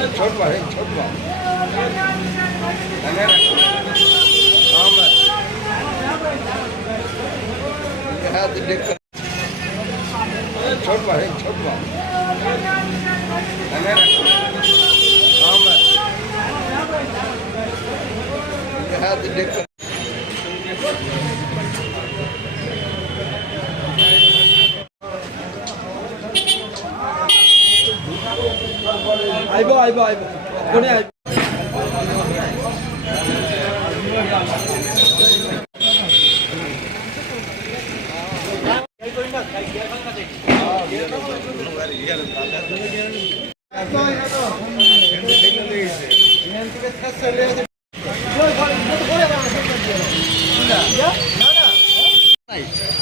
छोट भाई छोट भाई छोट भाई छोट भाई आइबो आइबो आइबो कोने आइबो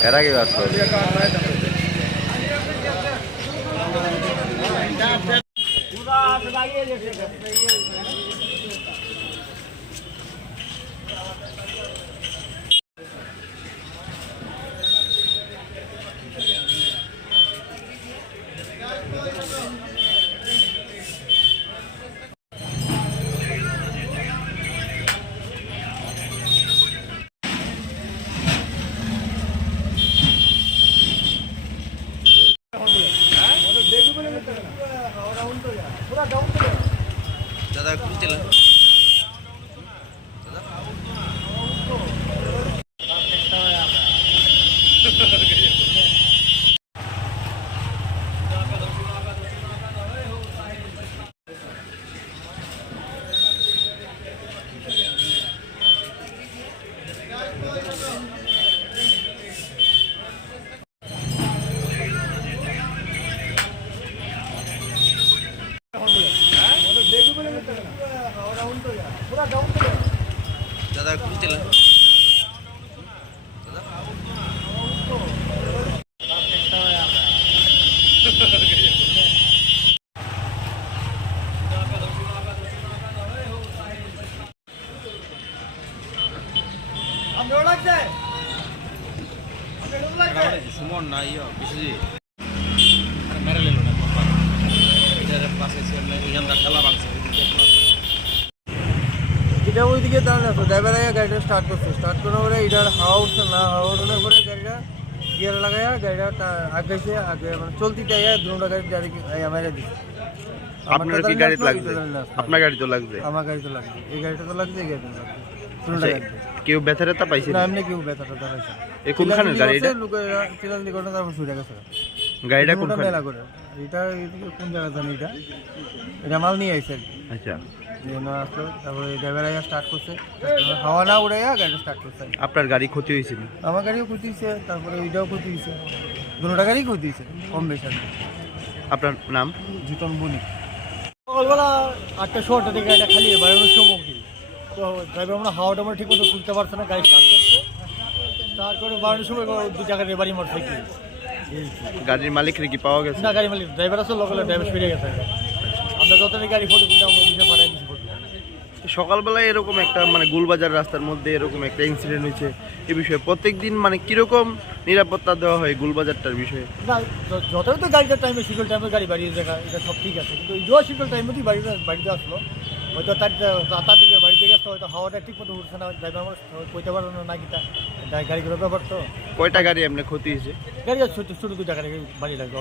এরা কি বাস করে দাদা খুলতে দাদা খুলতে সুমন না ইয়ে বেশি মেরে লেলো না এটার পাশে এখানকার খেলা ভাঙছে এটা ওইদিকে দাঁড়ানো আছে ড্রাইভার আগে গাড়িটা স্টার্ট করছে স্টার্ট করার পরে এটার হাওয়া উঠছে না হাওয়া উঠানোর পরে গাড়িটা গিয়ার লাগাইয়া গাড়িটা আগাইছে আগে মানে চলতিতে আইয়া দুটা গাড়ি ডাইরেক্ট মেরে দিচ্ছে। আপনার কি গাড়ি লাগছে? আপনার গাড়ি তো লাগছে। আমার গাড়ি তো লাগছে, এই গাড়িটা তো লাগছে, এই গাড়িটা লাগছে, দুটা গাড়ি। কেউ ব্যথাটা পাইছে না? এমনি কেউ ব্যথাটা পাইছে। এই কোনখানে গাড়ি এটা? চিলান্দি ঘটনা তারপর ছুটে গেছে। গাড়িটা কোনখানে? মেলা করে এটা কোন জায়গা জানি এটা এটা মাল নিয়ে আইছে। আচ্ছা আসলো তারপরে ড্রাইভার আইয়া স্টার্ট করছে, হাওয়া না উড়াইয়া গাড়িটা স্টার্ট করছে। আপনার গাড়ি ক্ষতি হয়েছে? আমার গাড়িও ক্ষতি হয়েছে, তারপরে ওইটাও ক্ষতি হয়েছে, দুটা গাড়ি ক্ষতি হয়েছে কম বেশি। আপনার নাম? জিতন বণিক। সকালবেলা 8টা থেকে গাড়িটা খালি বাড়ানোর সময় কি তো ড্রাইভার আমরা হাওয়াটা আমরা ঠিক মতো তুলতে পারছে না, গাড়ি স্টার্ট করছে, স্টার্ট করে বাড়ানোর সময় দু জায়গায় বাড়ি মারছে। কি গাড়ির মালিকের কি পাওয়া গেছে? না, গাড়ি মালিক ড্রাইভার আসলে লোকাল ড্রাইভার ফিরে গেছে। আমরা যতদিন গাড়ি ফটো দিলাম ওইটা পাঠাই দিচ্ছি। সকালবেলায় এরকম একটা মানে গুলবাজার রাস্তার মধ্যে এরকম একটা ইনসিডেন্ট হয়েছে, এই বিষয়ে প্রত্যেকদিন মানে কিরকম নিরাপত্তা দেওয়া হয় গুলবাজারটার বিষয়ে? না, যতই তো গাড়িটার টাইমে শিডিউল টাইমে গাড়ি বাড়িয়ে দেখা এটা সব ঠিক আছে, কিন্তু এই শিডিউল টাইমেতেই বাড়িতে আসলো, হয়তো তাড়াতাড়ি বাড়িতে গেছে, হয়তো হাওয়াটা ঠিক মতো উঠছে না, ড্রাইভার আমার কইতে পারলো না কিটা গাড়িগুলোর ব্যাপার। তো কয়টা গাড়ি এমনি ক্ষতি হয়েছে? গাড়ি ছোটো ছোটো দুটা গাড়ি বাড়ি লাগবে।